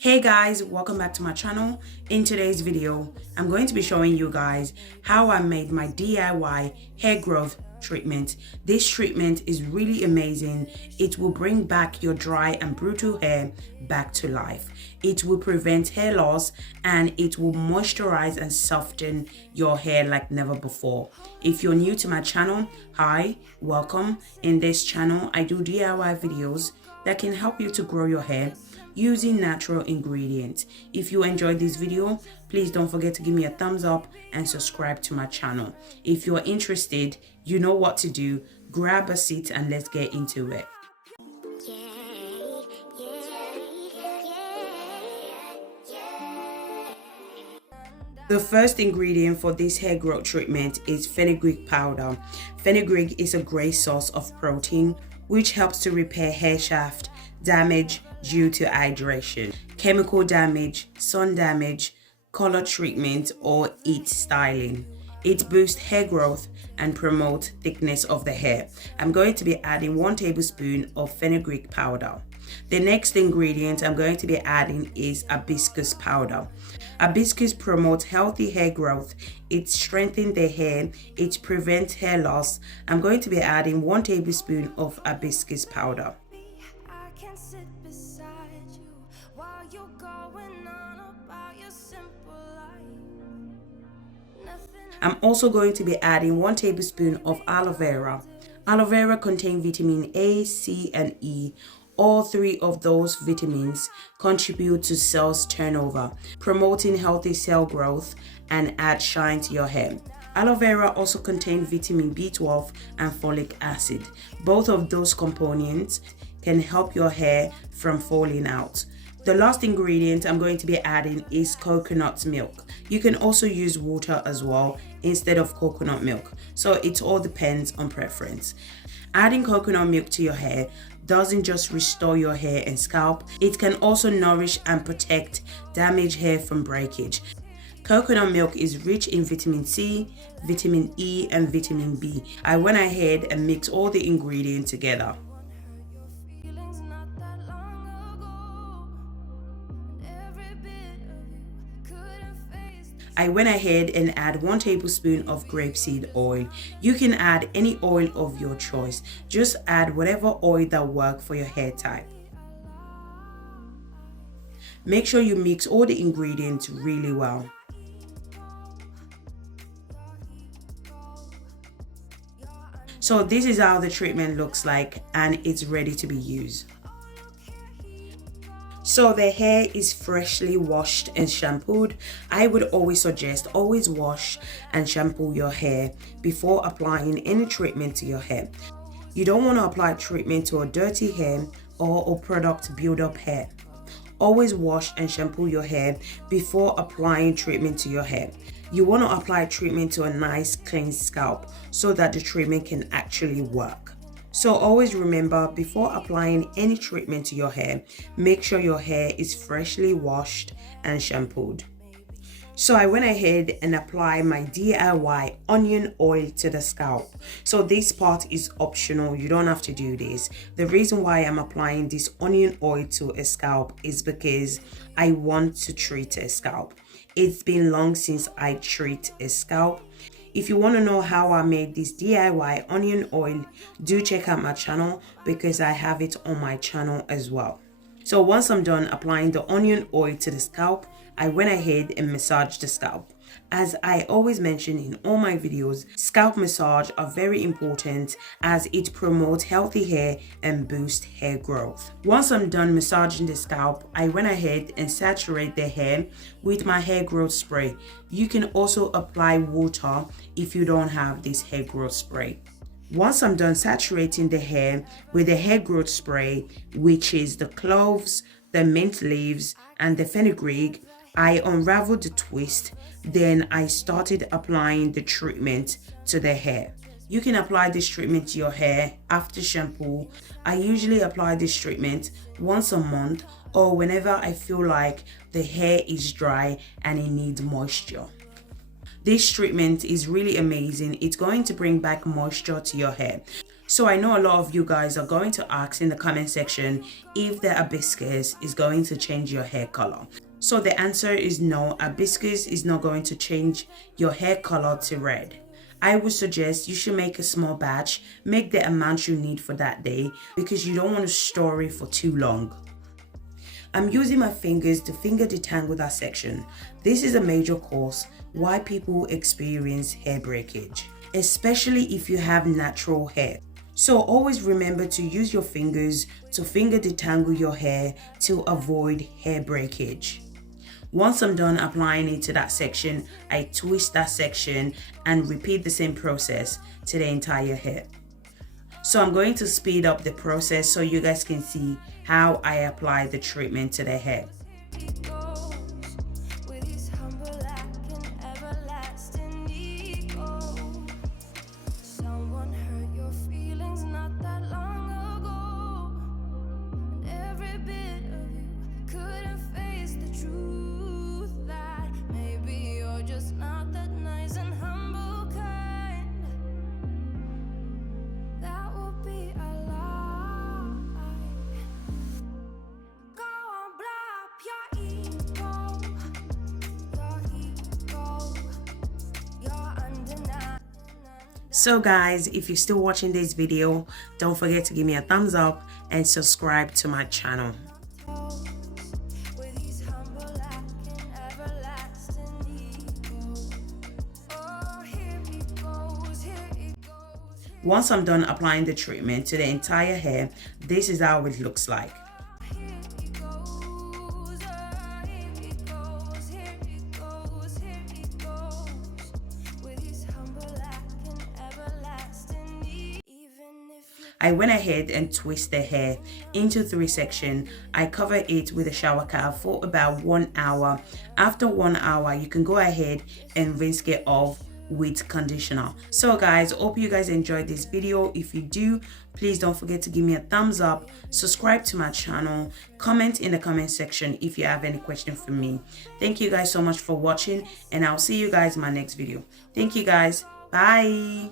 Hey guys, welcome back to my channel. In today's video, I'm going to be showing you guys how I made my DIY hair growth treatment. This treatment is really amazing. It will bring back your dry and brittle hair back to life. It will prevent hair loss and it will moisturize and soften your hair like never before. If you're new to my channel, hi, welcome. In this channel, I do DIY videos that can help you to grow your hair using natural ingredients. If you enjoyed this video, please don't forget to give me a thumbs up and subscribe to my channel. If you're interested, you know what to do. Grab a seat and let's get into it. The first ingredient for this hair growth treatment is fenugreek powder. Fenugreek is a great source of protein which helps to repair hair shaft damage due to hydration, chemical damage, sun damage, color treatment, or heat styling. It boosts hair growth and promotes thickness of the hair. I'm going to be adding 1 tablespoon of fenugreek powder. The next ingredient I'm going to be adding is hibiscus powder. Hibiscus promotes healthy hair growth. It strengthens the hair. It prevents hair loss. I'm going to be adding 1 tablespoon of hibiscus powder. I'm also going to be adding 1 tablespoon of aloe vera. Aloe vera contains vitamin A, C, and E. All 3 of those vitamins contribute to cells turnover, promoting healthy cell growth and add shine to your hair. Aloe vera also contains vitamin B12 and folic acid. Both of those components can help your hair from falling out. The last ingredient I'm going to be adding is coconut milk. You can also use water as well instead of coconut milk, so it all depends on preference. Adding coconut milk to your hair doesn't just restore your hair and scalp, it can also nourish and protect damaged hair from breakage. Coconut milk is rich in vitamin C, vitamin E, and vitamin B. I went ahead and mixed all the ingredients together. I went ahead and add 1 tablespoon of grapeseed oil. You can add any oil of your choice. Just add whatever oil that works for your hair type. Make sure you mix all the ingredients really well. So this is how the treatment looks like and it's ready to be used. So the hair is freshly washed and shampooed. I would always suggest always wash and shampoo your hair before applying any treatment to your hair. You don't want to apply treatment to a dirty hair or a product build up hair. Always wash and shampoo your hair before applying treatment to your hair. You want to apply treatment to a nice clean scalp so that the treatment can actually work. So always remember, before applying any treatment to your hair, make sure your hair is freshly washed and shampooed. So I went ahead and applied my DIY onion oil to the scalp. So this part is optional, you don't have to do this. The reason why I'm applying this onion oil to a scalp is because I want to treat a scalp. It's been long since I treat a scalp. If you want to know how I made this DIY onion oil, do check out my channel because I have it on my channel as well. So once I'm done applying the onion oil to the scalp, I went ahead and massaged the scalp. As I always mention in all my videos, scalp massage are very important as it promotes healthy hair and boosts hair growth. Once I'm done massaging the scalp, I went ahead and saturate the hair with my hair growth spray. You can also apply water if you don't have this hair growth spray. Once I'm done saturating the hair with the hair growth spray, which is the cloves, the mint leaves, and the fenugreek, I unraveled the twist, then I started applying the treatment to the hair. You can apply this treatment to your hair after shampoo. I usually apply this treatment once a month or whenever I feel like the hair is dry and it needs moisture. This treatment is really amazing. It's going to bring back moisture to your hair. So I know a lot of you guys are going to ask in the comment section if the hibiscus is going to change your hair color. So the answer is no, hibiscus is not going to change your hair color to red. I would suggest you should make a small batch, make the amount you need for that day because you don't want to store it for too long. I'm using my fingers to finger detangle that section. This is a major cause why people experience hair breakage, especially if you have natural hair. So always remember to use your fingers to finger detangle your hair to avoid hair breakage. Once I'm done applying it to that section, I twist that section and repeat the same process to the entire hair. So I'm going to speed up the process so you guys can see how I apply the treatment to the hair. So guys, if you're still watching this video, don't forget to give me a thumbs up and subscribe to my channel. Once I'm done applying the treatment to the entire hair, this is how it looks like. I went ahead and twist the hair into 3 sections. I cover it with a shower cap for about 1 hour. After 1 hour, you can go ahead and rinse it off with conditioner. So guys, hope you guys enjoyed this video. If you do, please don't forget to give me a thumbs up, subscribe to my channel, comment in the comment section if you have any question for me. Thank you guys so much for watching, and I'll see you guys in my next video. Thank you guys. Bye.